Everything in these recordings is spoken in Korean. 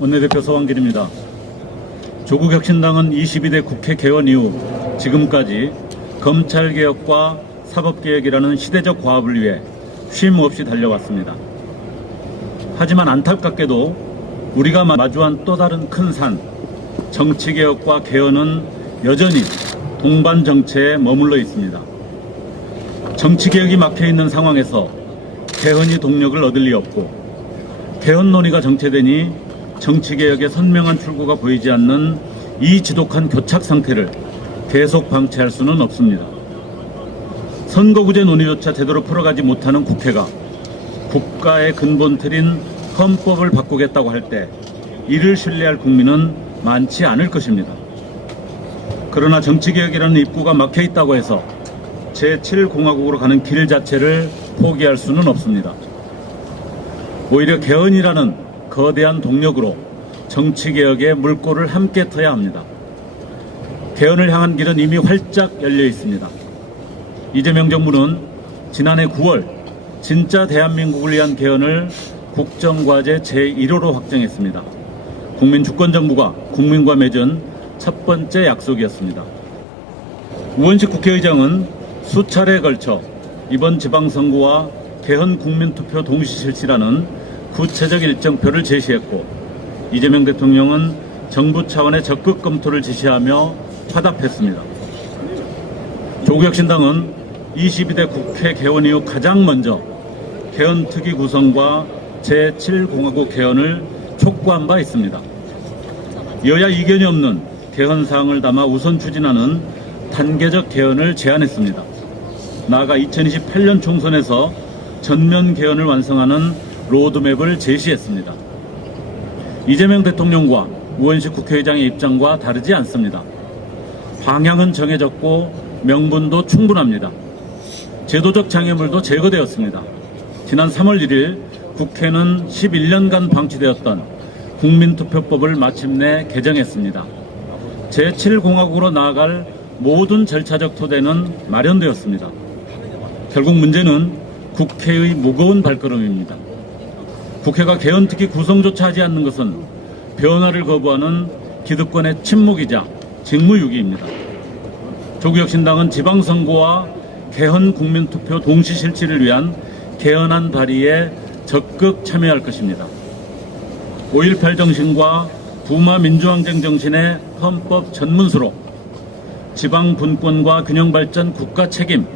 원내대표 서왕길입니다. 조국혁신당은 22대 국회 개원 이후 지금까지 검찰개혁과 사법개혁이라는 시대적 과업을 위해 쉼 없이 달려왔습니다. 하지만 안타깝게도 우리가 마주한 또 다른 큰 산, 정치개혁과 개헌은 여전히 동반 정체에 머물러 있습니다. 정치개혁이 막혀있는 상황에서 개헌이 동력을 얻을 리 없고, 개헌 논의가 정체되니 정치개혁의 선명한 출구가 보이지 않는 이 지독한 교착 상태를 계속 방치할 수는 없습니다. 선거구제 논의조차 제대로 풀어가지 못하는 국회가 국가의 근본 틀인 헌법을 바꾸겠다고 할 때 이를 신뢰할 국민은 많지 않을 것입니다. 그러나 정치개혁이라는 입구가 막혀있다고 해서 제7공화국으로 가는 길 자체를 포기할 수는 없습니다. 오히려 개헌이라는 거대한 동력으로 정치개혁의 물꼬를 함께 터야 합니다. 개헌을 향한 길은 이미 활짝 열려 있습니다. 이재명 정부는 지난해 9월 진짜 대한민국을 위한 개헌을 국정과제 제1호로 확정했습니다. 국민주권정부가 국민과 맺은 첫 번째 약속이었습니다. 우원식 국회의장은 수차례에 걸쳐 이번 지방선거와 개헌 국민투표 동시 실시라는 구체적 일정표를 제시했고, 이재명 대통령은 정부 차원의 적극 검토를 지시하며 화답했습니다. 조국혁신당은 22대 국회 개원 이후 가장 먼저 개헌특위 구성과 제7공화국 개헌을 촉구한 바 있습니다. 여야 이견이 없는 개헌 사항을 담아 우선 추진하는 단계적 개헌을 제안했습니다. 나아가 2028년 총선에서 전면 개헌을 완성하는 로드맵을 제시했습니다. 이재명 대통령과 우원식 국회의장의 입장과 다르지 않습니다. 방향은 정해졌고 명분도 충분합니다. 제도적 장애물도 제거되었습니다. 지난 3월 1일 국회는 11년간 방치되었던 국민투표법을 마침내 개정했습니다. 제7공화국으로 나아갈 모든 절차적 토대는 마련되었습니다. 결국 문제는 국회의 무거운 발걸음입니다. 국회가 개헌특위 구성조차 하지 않는 것은 변화를 거부하는 기득권의 침묵이자 직무유기입니다. 조국혁신당은 지방선거와 개헌 국민투표 동시 실시를 위한 개헌안 발의에 적극 참여할 것입니다. 5.18 정신과 부마 민주항쟁 정신의 헌법 전문수로 지방 분권과 균형 발전 국가 책임,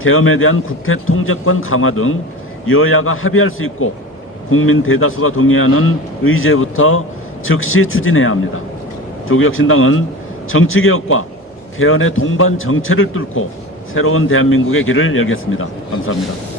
계엄에 대한 국회 통제권 강화 등 여야가 합의할 수 있고 국민 대다수가 동의하는 의제부터 즉시 추진해야 합니다. 조국혁신당은 정치개혁과 개헌의 동반 정체를 뚫고 새로운 대한민국의 길을 열겠습니다. 감사합니다.